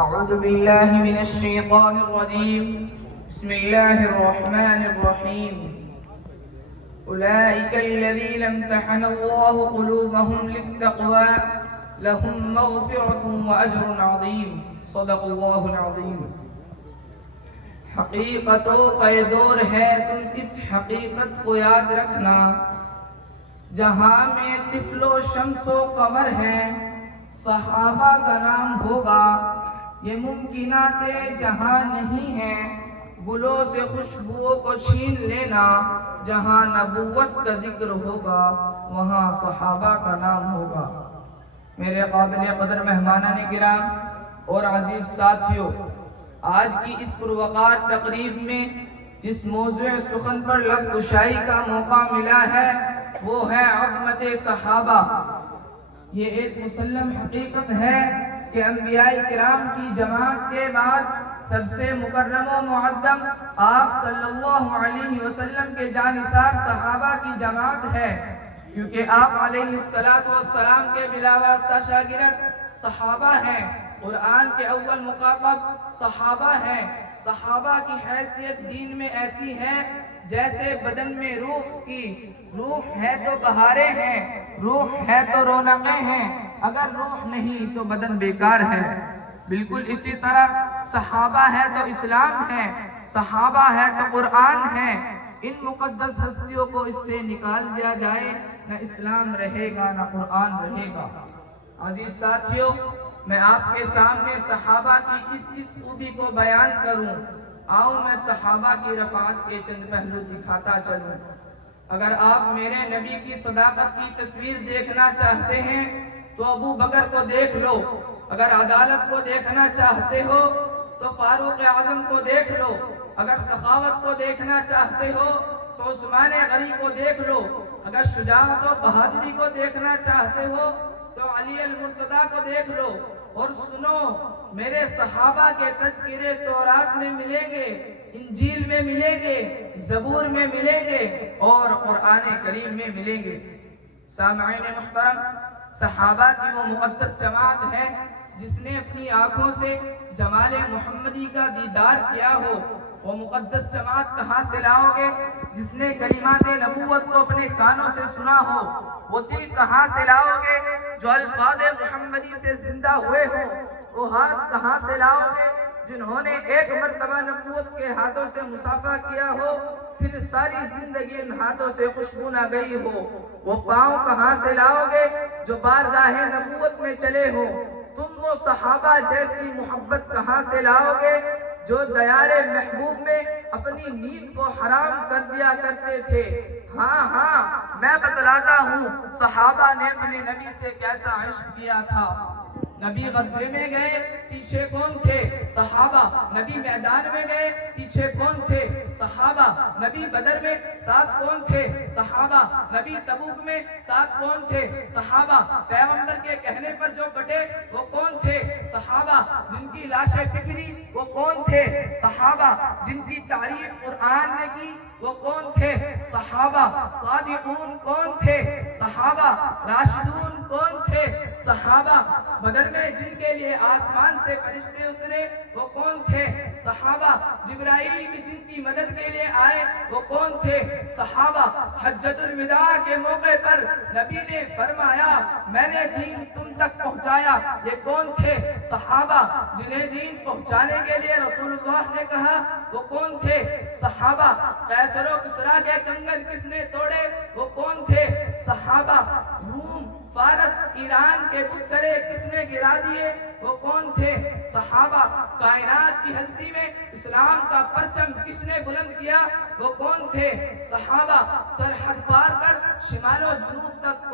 أعوذ بالله من الشيطان الرجيم بسم الله الرحمن الرحيم أولئك الذين امتحن الله قلوبهم للتقوى لهم مغفرة وأجر عظيم صدق الله العظيم حقیقتوں کا یہ دور ہے، تم اس حقیقت کو یاد رکھنا، جہاں میں طفل و شمس و قمر ہے صحابہ کا نام ہوگا۔ یہ ممکنات جہاں نہیں ہے، گلوں سے خوشبوؤں کو چھین لینا، جہاں نبوت کا ذکر ہوگا وہاں صحابہ کا نام ہوگا۔ میرے قابل قدر مہمانان کرام اور عزیز ساتھیوں، آج کی اس پروقار تقریب میں جس موضوع سخن پر لب گشائی کا موقع ملا ہے وہ ہے عظمت صحابہ۔ یہ ایک مسلم حقیقت ہے کہ انبیاء کرام کی جماعت کے بعد سب سے مکرم و معظم آپ صلی اللہ علیہ وسلم کے جانثار صحابہ کی جماعت ہے، کیونکہ آپ علیہ السلام کے بلا واسطہ شاگرد صحابہ ہیں، قرآن کے اول مخاطب صحابہ ہیں۔ صحابہ کی حیثیت دین میں ایسی ہے جیسے بدن میں روح ہے تو بہاریں ہیں، روح ہے تو رونقیں ہیں، اگر روح نہیں تو بدن بیکار ہے۔ بالکل اسی طرح صحابہ ہے تو اسلام ہے، صحابہ ہے تو قرآن ہے۔ ان مقدس ہستیوں کو اس سے نکال دیا جائے، نہ اسلام رہے گا نہ قرآن رہے گا۔ عزیز ساتھیوں، میں آپ کے سامنے صحابہ کی کس خوبی کو بیان کروں؟ آؤ میں صحابہ کی رفعت کے چند پہلو دکھاتا چلوں۔ اگر آپ میرے نبی کی صداقت کی تصویر دیکھنا چاہتے ہیں تو ابو بکر کو دیکھ لو، اگر عدالت کو دیکھنا چاہتے ہو تو فاروق اعظم کو دیکھ لو، اگر سخاوت کو دیکھنا چاہتے ہو تو عثمان غنی کو دیکھ لو، اگر شجاعت و بہادری کو دیکھنا چاہتے ہو تو علی المرتضیٰ کو دیکھ لو۔ اور سنو، میرے صحابہ کے تذکرے تورات میں ملیں گے، انجیل میں ملیں گے، زبور میں ملیں گے اور قرآن کریم میں ملیں گے۔ سامعین محترم، صحابہ کی وہ مقدس جماعت ہے جس نے اپنی آنکھوں سے جمال محمدی کا دیدار کیا ہو۔ وہ مقدس جماعت کہاں سے لاؤ گے؟ جس نے کلمات نبوت کو اپنے کانوں سے سنا ہو۔ وہ دل کہاں سے لاؤ گے جو الفاظ محمدی سے زندہ ہوئے ہوں؟ وہ ہاتھ کہاں سے لاؤ گے جنہوں نے ایک مرتبہ نبوت کے ہاتھوں سے مصافحہ کیا ہو، پھر ساری زندگی ان ہاتھوں سے خوشبو نہ گئی ہو؟ وہ پاؤں کہاں سے لاؤ گے جو بارگاہ نبوت میں چلے ہو؟ تم وہ صحابہ جیسی محبت کہاں سے لاؤ گے جو دیار محبوب میں اپنی نیند کو حرام کر دیا کرتے تھے؟ ہاں میں بتلاتا ہوں صحابہ نے اپنے نبی سے کیسا عشق کیا تھا۔ نبی غزوے میں گئے، پیچھے کون تھے؟ صحابہ۔ نبی میدان میں گئے، پیچھے کون تھے؟ صحابہ۔ نبی بدر میں ساتھ کون تھے؟ صحابہ۔ نبی تبوک میں ساتھ کون تھے؟ صحابہ۔ پیغمبر کے کہنے پر جو کٹے وہ کون تھے؟ صحابہ۔ جن کی لاشیں بکھری وہ کون تھے؟ صحابہ۔ جن کی تعریف قرآن نے کی وہ کون تھے؟ صحابہ۔ صادقون کون تھے؟ صحابہ۔ راشدون کون تھے؟ صحابہ۔ بدر میں جن کے لیے آسمان سے فرشتے اترے وہ کون تھے؟ صحابہ۔ جبرائیل بھی جن کی مدد کے لیے آئے وہ کون تھے؟ صحابہ۔ حجۃ الوداع کے موقع پر نبی نے فرمایا میں نے دین تم تک پہنچایا، یہ کون تھے؟ صحابہ۔ جنہیں دین پہنچانے کے لیے رسول اللہ نے کہا وہ کون تھے؟ صحابہ۔ قیصر و کسریٰ کے کنگن کس نے توڑے وہ کون تھے؟ صحابہ۔ روم، فارس، ایران کے بتکرے کس نے گرا دیے وہ کون تھے؟ صحابہ۔ کائنات کی ہستی میں اسلام کا پرچم کس نے بلند کیا وہ کون تھے؟ صحابہ۔ سرحد پار کر شمال و جنوب تک